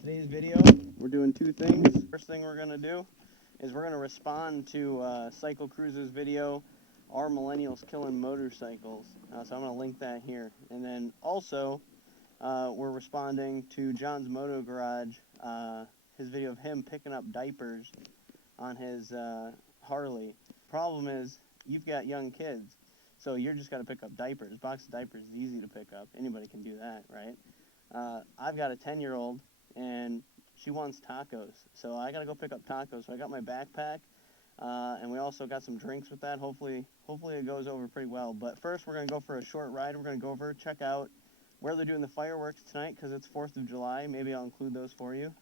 Today's video, we're doing two things. First thing we're going to do is we're going to respond to Cycle Cruise's video, Are Millennials Killing Motorcycles? So I'm going to link that here. And then also, we're responding to Jons Moto Garage, his video of him picking up diapers on his Harley. Problem is, you've got young kids, so you're just got to pick up diapers. Box of diapers is easy to pick up. Anybody can do that, right? I've got a 10-year-old, and she wants tacos, so I gotta go pick up tacos. So I got my backpack, and we also got some drinks with that. Hopefully it goes over pretty well. But first, we're gonna go for a short ride. We're gonna go over, check out where they're doing the fireworks tonight, because it's 4th of July. Maybe I'll include those for you.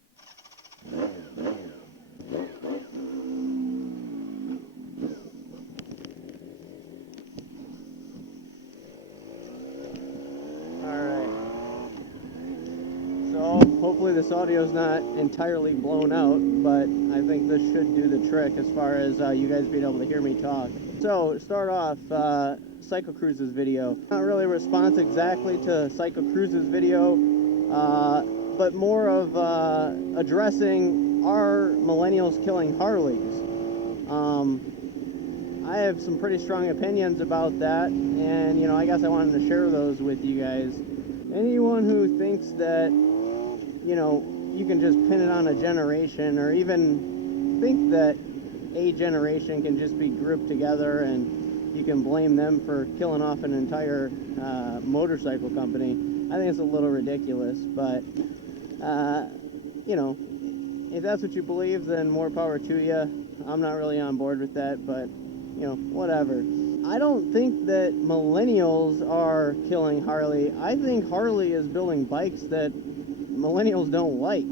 Hopefully this audio is not entirely blown out, but I think this should do the trick as far as you guys being able to hear me talk. So, to start off, Cycle Cruise's video. Not really a response exactly to Cycle Cruise's video, but more of addressing, are millennials killing Harleys? I have some pretty strong opinions about that, and I guess I wanted to share those with you guys. Anyone who thinks that you can just pin it on a generation, or even think that a generation can just be grouped together and you can blame them for killing off an entire motorcycle company, I think it's a little ridiculous. But if that's what you believe, then more power to you. I'm not really on board with that, but whatever. I don't think that millennials are killing Harley. I think Harley is building bikes that millennials don't like.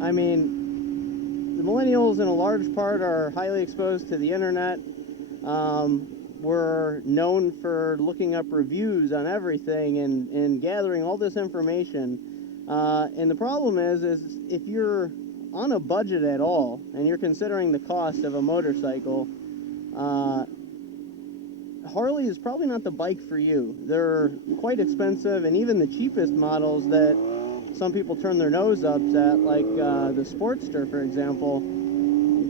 I mean, the millennials in a large part are highly exposed to the internet. We're known for looking up reviews on everything and gathering all this information. And the problem is if you're on a budget at all and you're considering the cost of a motorcycle, Harley is probably not the bike for you. They're quite expensive, and even the cheapest models that some people turn their nose up at, like the Sportster, for example,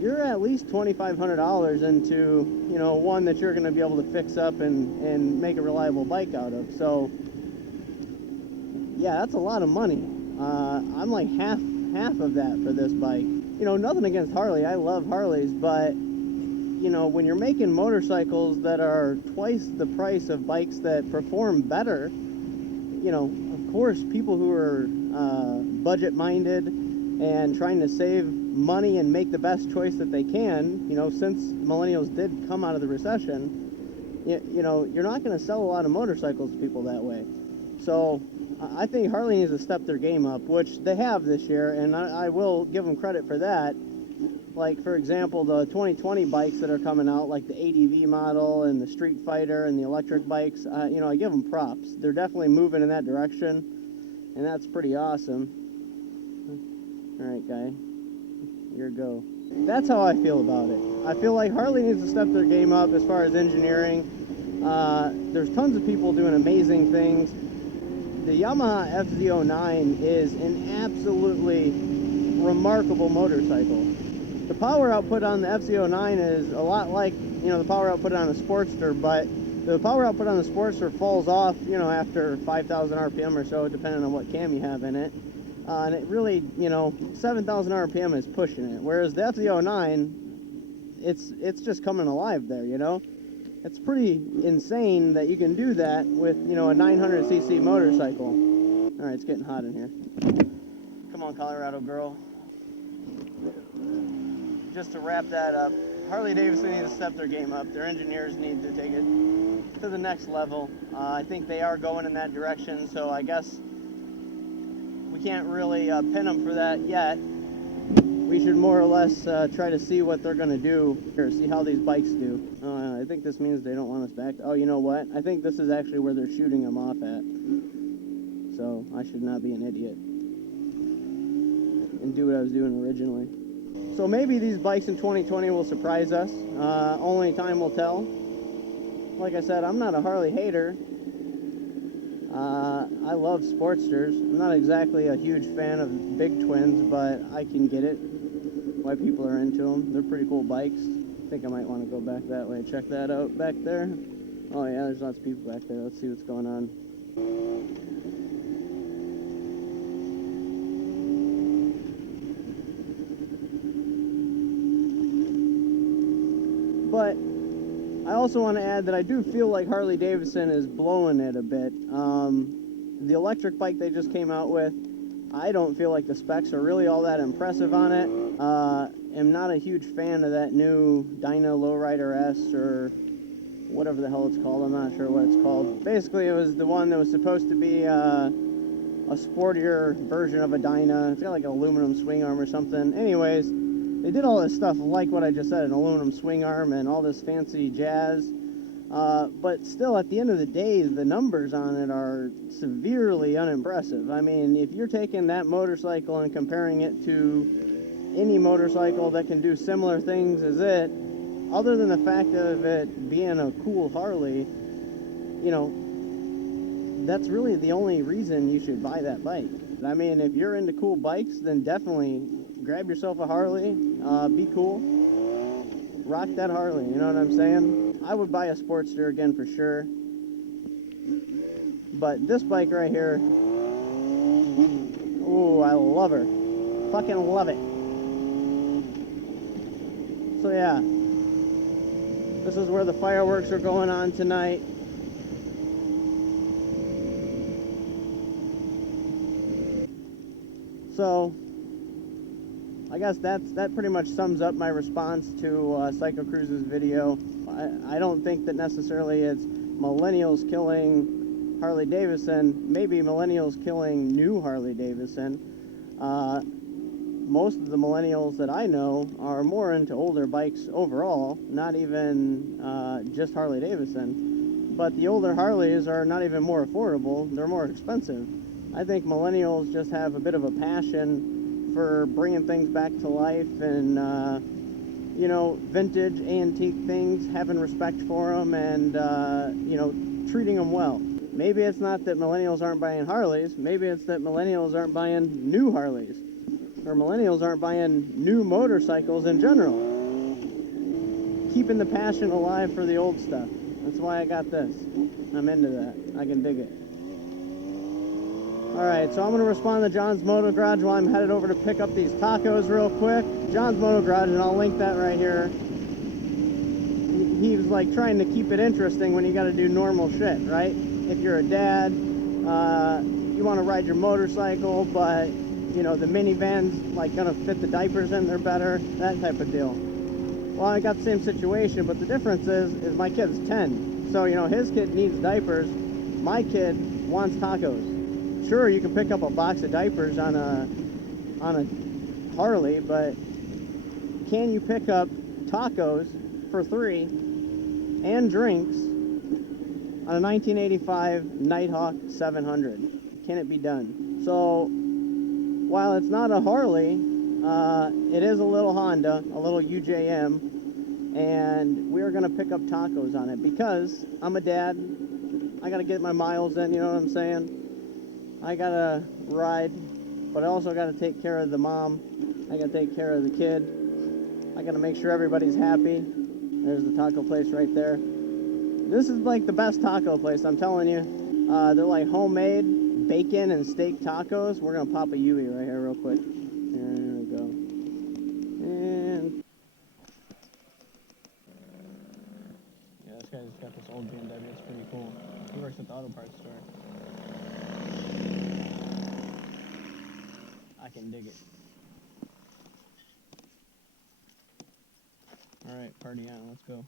you're at least $2,500 into one that you're going to be able to fix up and make a reliable bike out of. So yeah, that's a lot of money. I'm like half of that for this bike. Nothing against Harley. I love Harleys, but when you're making motorcycles that are twice the price of bikes that perform better, of course, people who are budget-minded and trying to save money and make the best choice that they can, since millennials did come out of the recession, you're not going to sell a lot of motorcycles to people that way. So I think Harley needs to step their game up, which they have this year, and I will give them credit for that. Like, for example, the 2020 bikes that are coming out, like the ADV model and the Street Fighter and the electric bikes, I give them props. They're definitely moving in that direction, and that's pretty awesome. All right, guy, your go. That's how I feel about it. I feel like Harley needs to step their game up as far as engineering. There's tons of people doing amazing things. The Yamaha FZ09 is an absolutely remarkable motorcycle. The power output on the FZ09 is a lot like, the power output on a Sportster, but the power output on the Sportster falls off, after 5,000 RPM or so, depending on what cam you have in it. And it really, 7,000 RPM is pushing it, whereas the FZ09, it's just coming alive there, It's pretty insane that you can do that with, a 900cc motorcycle. All right, it's getting hot in here. Come on, Colorado girl. Just to wrap that up, Harley Davidson needs to step their game up. Their engineers need to take it to the next level. I think they are going in that direction, so I guess we can't really pin them for that yet. We should more or less try to see what they're going to do here, see how these bikes do. I think this means they don't want us back. Oh, you know what? I think this is actually where they're shooting them off at. So I should not be an idiot and do what I was doing originally. So maybe these bikes in 2020 will surprise us. Only time will tell. Like I said, I'm not a Harley hater. I love Sportsters. I'm not exactly a huge fan of big twins, but I can get it, why people are into them. They're pretty cool bikes. I think I might want to go back that way. Check that out back there. Oh yeah, there's lots of people back there. Let's see what's going on. But I also want to add that I do feel like Harley Davidson is blowing it a bit. The electric bike they just came out with, I don't feel like the specs are really all that impressive on it. Am not a huge fan of that new Dyna Lowrider S or whatever the hell it's called. I'm not sure what it's called. Basically, it was the one that was supposed to be a sportier version of a Dyna. It's got like an aluminum swing arm or something. Anyways, they did all this stuff like what I just said, an aluminum swing arm and all this fancy jazz. But still, at the end of the day, the numbers on it are severely unimpressive. I mean, if you're taking that motorcycle and comparing it to any motorcycle that can do similar things as it, other than the fact of it being a cool Harley, you know, that's really the only reason you should buy that bike. I mean, if you're into cool bikes, then definitely grab yourself a Harley, be cool, rock that Harley, you know what I'm saying? I would buy a Sportster again for sure. But this bike right here, ooh, I love her. Fucking love it. So yeah, this is where the fireworks are going on tonight. So I guess that pretty much sums up my response to Psycho Cruz's video. I don't think that necessarily it's millennials killing Harley Davidson. Maybe millennials killing new Harley Davidson. Most of the millennials that I know are more into older bikes overall, not even just Harley Davidson. But the older Harleys are not even more affordable, they're more expensive. I think millennials just have a bit of a passion for bringing things back to life and, you know, vintage, antique things, having respect for them and, you know, treating them well. Maybe it's not that millennials aren't buying Harleys, maybe it's that millennials aren't buying new Harleys, or millennials aren't buying new motorcycles in general. Keeping the passion alive for the old stuff. That's why I got this. I'm into that. I can dig it. Alright, so I'm going to respond to Jons Moto Garage while I'm headed over to pick up these tacos real quick. Jons Moto Garage, and I'll link that right here. He was like trying to keep it interesting when you got to do normal shit, right? If you're a dad, you want to ride your motorcycle, but you know, the minivan's like gonna fit the diapers in there better, that type of deal. Well, I got the same situation, but the difference is my kid's 10. So, you know, his kid needs diapers, my kid wants tacos. Sure, you can pick up a box of diapers on a Harley, but can you pick up tacos for 3 and drinks on a 1985 Nighthawk 700? Can it be done? So, while it's not a Harley, it is a little Honda, a little UJM, and we're going to pick up tacos on it because I'm a dad. I got to get my miles in, you know what I'm saying? I got to ride, but I also got to take care of the mom. I got to take care of the kid. I got to make sure everybody's happy. There's the taco place right there. This is like the best taco place, I'm telling you. They're like homemade bacon and steak tacos. We're going to pop a Yui right here real quick. There we go. And yeah, this guy's got this old BMW. It's pretty cool. He works at the auto parts store. I can dig it. Alright, party on, let's go.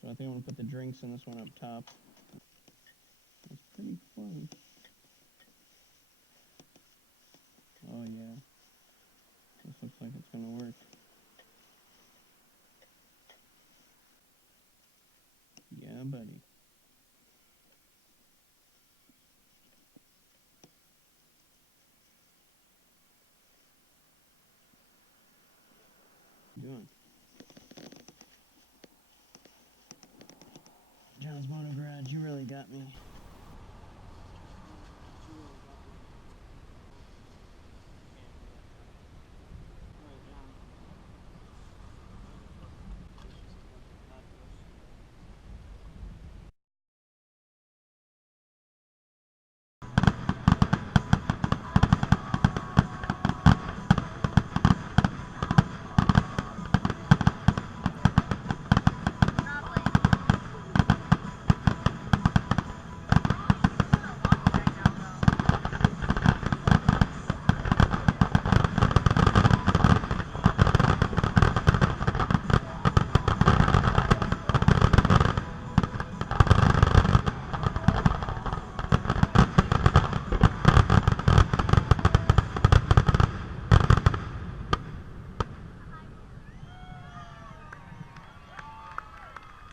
So I think I'm going to put the drinks in this one up top. It's pretty fun. Oh yeah. This looks like it's going to work. Yeah, buddy. What are you doing? Jons Moto Garage. got me.